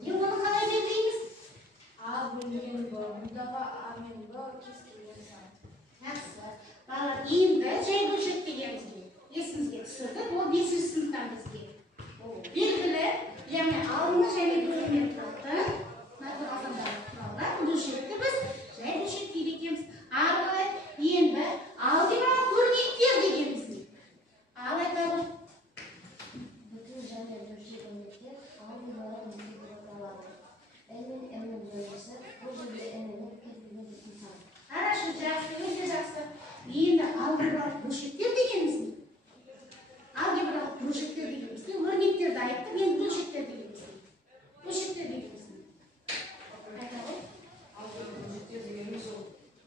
Не оны қалай белгілейміз? А бөлінген б, мұндағы А мен Б кез келген сан. Жақсы. Балалар, енді жай бөлшек дегенімізге есімізге түсірдік, ол 5-ші сыныптан бізге. Белгілі, яғни алынма және бөлінген тұратын натуралданған құралдар бөлшекті біз жай бөлшек дейді екенбіз. Ары қарай енді алгебралық өрнектер дегеніміз. Ал айтады. Бүтін және бөлшек өрнектер алгебралық өрнектер деп аталады. N-нің M-нің бөлінісі бұл жерде N-нің келтірген бүтін сан. Хорошо, жақсы, өте жақсы. Енді алгебралық бөлшектер дегеніміз не? Алгебралық бөлшектер дегеніміз не? Өрнектерді айттым, енді бөлшектер дегеніміз не? Бөлшектер дегеніміз не? Айтады? Алгебралық бөлшектер дегеніміз ол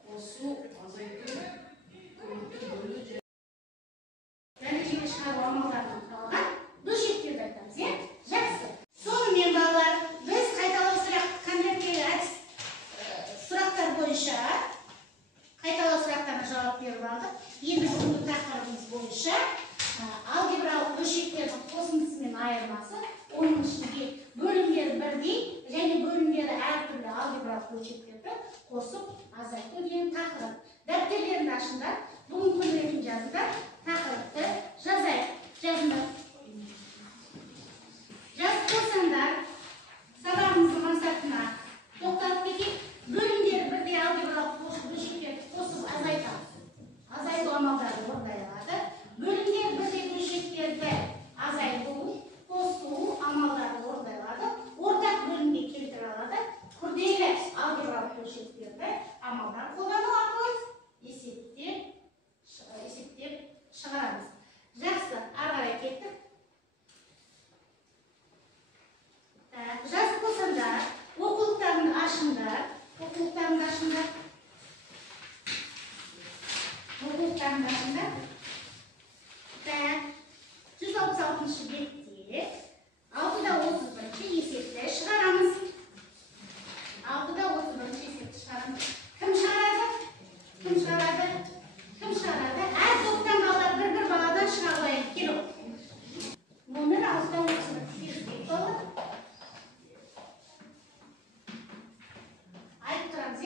қосу, азайту, көбейту, бөлу және шығару амалдарынан құралған бөлшектерді айтамыз, иә? Жақсы. Сонымен балалар, біз қайталау конверттегі сұрақтар бойынша қайталау сұрақтарына жауап беріп алдық. Енді бүгінгі тақырыбымыз бойынша алгебралық бөлшектердің қосындысы мен айырмасы, оның ішінде бөлімдері бірдей және бөлімдері әртүрлі алгебралық бөлшектерді қосып азайту деген тақырып. Дәптерлеріңді ашыңдар, бүгін күнделігін жазыңдар, тақырыпты жазыңдар. Жазып қойсаңдар, сабағымыздың мақсатына тоқталып кетейік. Бөлімдері бірдей алгебралық бөлшектерді қосып азайту амалдары орындай алады. Бөлімдері бірдей бөлшектерді азайту, қосу амалдары орындай алады. Ортақ бөлімге келтіре алады. Күрделі алгебралық бөлшектерді амалдар қолдану арқылы есептеп шығарамыз. Жақсы, ары қарай кеттік. Жазып қойсаңдар, оқулықтарыңды ашыңдар. Так, 166 бетте 6-да 31 есепті шығарамыз. 6-да 31 есепті шығарамыз. Кім шығарады? Әр топтан балалар бір баладан шыға қояйық. Келіп. Номер 6-да 31 бет болады. Айтып тұрамыз, е,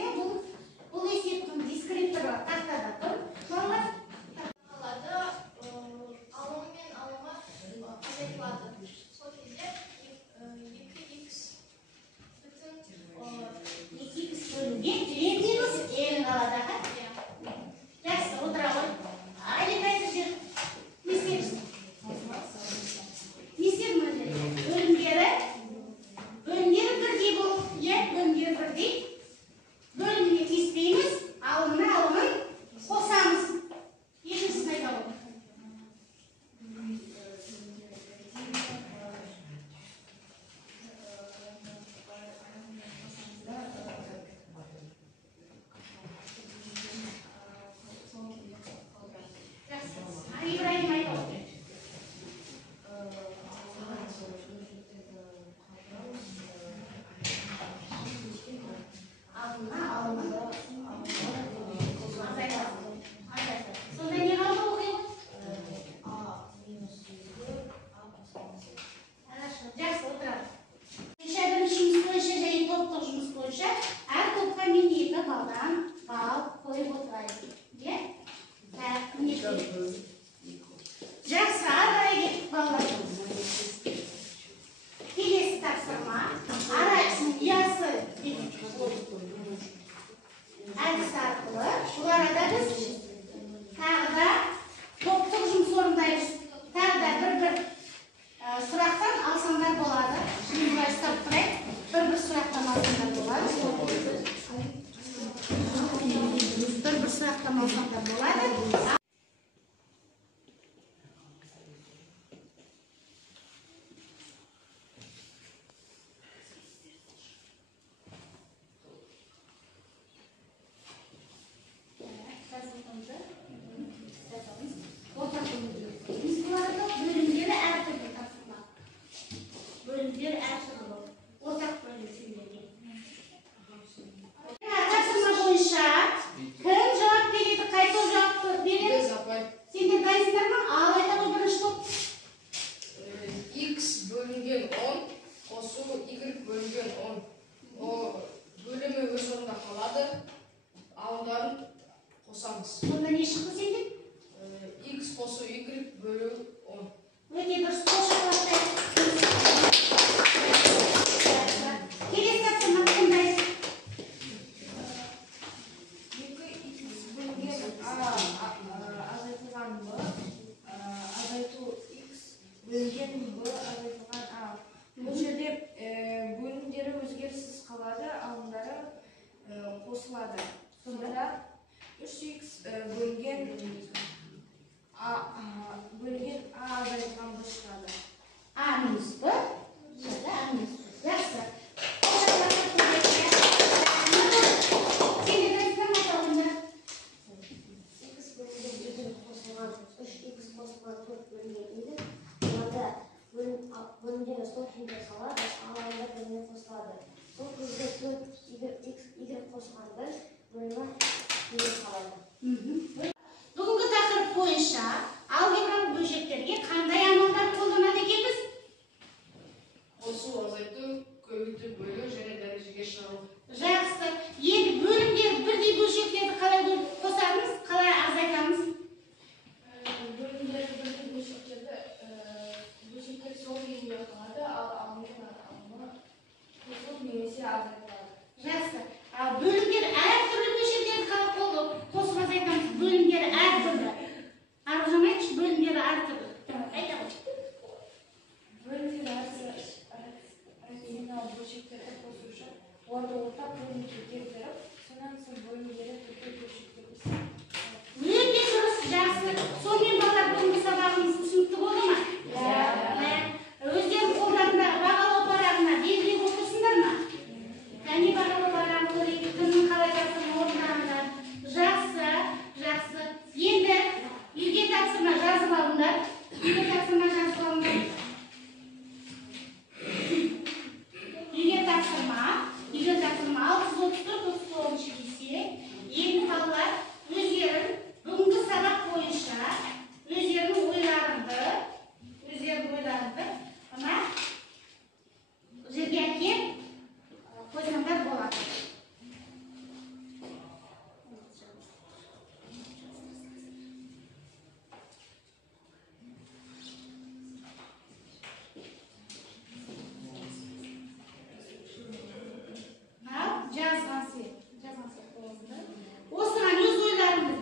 бұл есептің дискрипторы тақтада тұр. Балалар Алады, алымы мен алымы азайтылады. бөлінген б азайтылған а. Бұл жерде бөлімдері өзгеріссіз қалады, алымдары қосылады. Сонда 3х бөлінген а азайтылған б шығады. А минус б, жерде а минус б. Жақсы. Бөлімдері сол күйінде қалады, алаңдар бөлімге қосылады. Сол кезде 4y қосылғанда бөлімі күйінде қалады. Бүгінгі тақырып бойынша алгебралық бөлшектерге қандай амалдар қолданады екенбіз? Қосу, азайту, көбейту, бөлу және дәрежеге шығару. Жақсы. Енді бөлімдер бірдей бөлшектерді қалай қосамыз, қалай азайтамыз? Бөлімдері бірдей бөлшектер сол күйінде қалады, ал алымның алымы қосылып немесе азайтылады. Жақсы. Бөлімдер әртүрлі бөлшектерді қалай қосып азайтамыз? Бөлімдері әртүрлі. Аружан айтшы, бөлімдері әртүрлі. Айта ғой. Бөлімдері рационал бөлшектерді қосу үшін оларды ортақ бөлімге келтіріп, сонан соң бөлімдері түрде бөлшектерді Өте дұрыс, жақсы. Сонымен балалар бүгінгі сабағымыз түсінікті болды ма? Өздерің қолдарында бағалау парағына белгілеп отырсыңдар ма? Кәне бағалау парағын көрейік, кімнің қалай тапсырма орындағандар. Жақсы, жақсы. Енді үйге тапсырма жазып алыңдар. Үйге тапсырма жазып алыңдар. Үйге тапсырма 634-39 кесе. Енді балалар өздерін бүгінгі сабақ бойынша өздерінің ойларыңды мына жерге әкеп қойсаңдар болады. Жазған сияқты. Осыған өз ойларыңды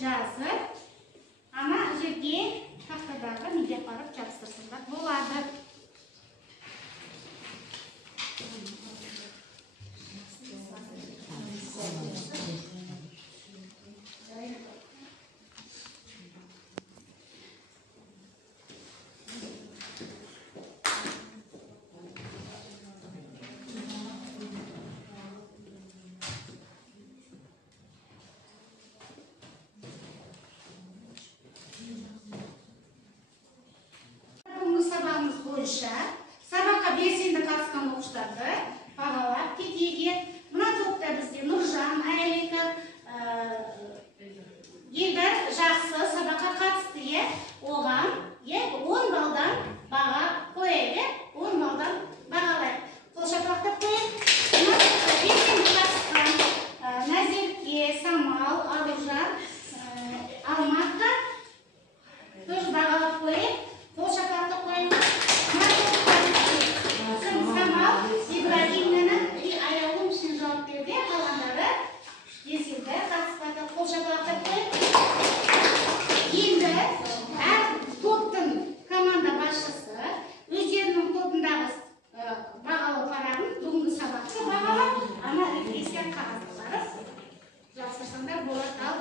жазып, ана жерге тақтадағы неге апарып жабыстырсаңдар болады. Сабағымыз бойынша сабаққа белсенді қатысқан оқушыларды бағалап кетейік. Мына топта бізде Нұржан, Айлика, Елдар жақсы сабаққа қатысты. Оған 10 балдан баға қойып, 10 балдан бағалайық. Қол шапалақтап қойып, мына топта белсенді қатысқан Назерке, Самал, Аружан, Алматқа тоже бағалап қойып, қол шапалақтап қойып. Самал, Ибрагимнің аяулым үшін жауап берді. Қалғандары белсенді қатыспады. Қол шапалақтап қойып. Енді әр топтың команда басшысы өздерінің тобындағы бағалау парағын бүгінгі сабақта бағалап, ана еске қағазға барып жапсырсаңдар болады. Ал